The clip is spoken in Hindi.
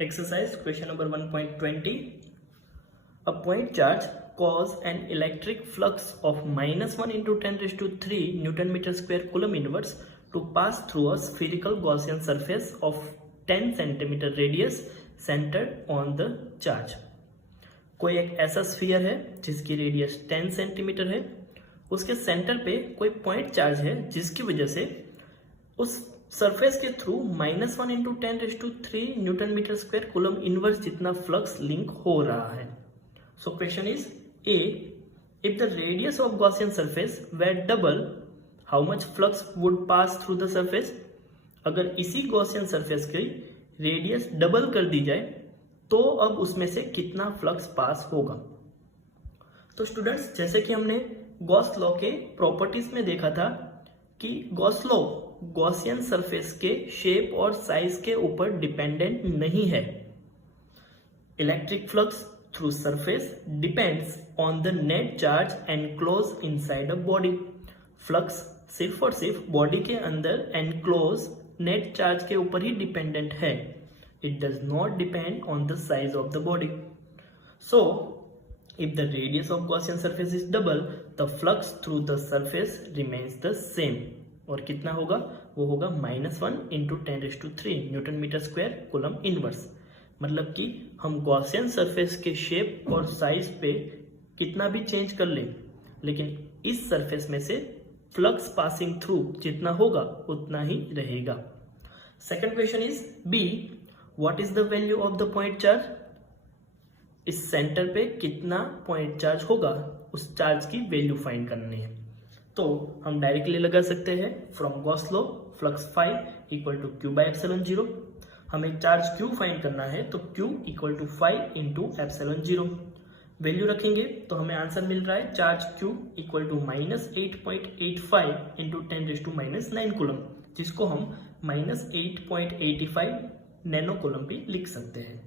Exercise question number 1.20. A point charge cause an electric flux of -1 into 10 raised to 3 Newton meter square coulomb inverse to pass through a spherical Gaussian surface of 10 centimeter radius centered on the charge. कोई एक ऐसा स्फीयर है जिसकी रेडियस 10 सेंटीमीटर है, उसके सेंटर पे कोई पॉइंट चार्ज है जिसकी वजह से उस सरफेस के through -1 into 10 raise to 3 newton metre square coulomb inverse जितना फ्लक्स लिंक हो रहा है. So question is A, if the radius of Gaussian surface were double, how much flux would pass through the surface. अगर इसी गॉसियन सरफेस की रेडियस डबल कर दी जाए तो अब उसमें से कितना फ्लक्स पास होगा. तो स्टूडेंट्स, जैसे कि हमने गॉस लॉ के प्रॉपर्टीज में देखा था कि गॉस लॉ गॉसियन सरफेस के शेप और साइज के ऊपर डिपेंडेंट नहीं है. Electric flux through surface depends on the net charge enclose inside a body. Flux सिर्फ और सिर्फ बॉडी के अंदर एनक्लोज नेट चार्ज के ऊपर ही डिपेंडेंट है. It does not depend on the size of the body. So if the radius of Gaussian surface is double, the flux through the surface remains the same. और कितना होगा? वो होगा -1 into 10 raise to 3 newton metre square coulomb inverse. मतलब कि हम गॉसियन सरफेस के शेप और साइज पे कितना भी चेंज कर ले, लेकिन इस सरफेस में से फ्लक्स पासिंग थ्रू जितना होगा उतना ही रहेगा. Second question is B, what is the value of the point charge. इस सेंटर पे कितना पॉइंट चार्ज होगा, उस चार्ज की वैल्यू फाइंड करनी है. तो हम डायरेक्टली लगा सकते हैं from Gauss law, flux phi equal to Q by epsilon 0. हमें चार्ज क्यू फाइंड करना है तो Q equal to phi into epsilon 0. Value रखेंगे तो हमें आंसर मिल रहा है charge Q equal to -8.85 into 10 raise to -9 coulomb, जिसको हम -8.85 नैनो कूलम भी लिख सकते हैं.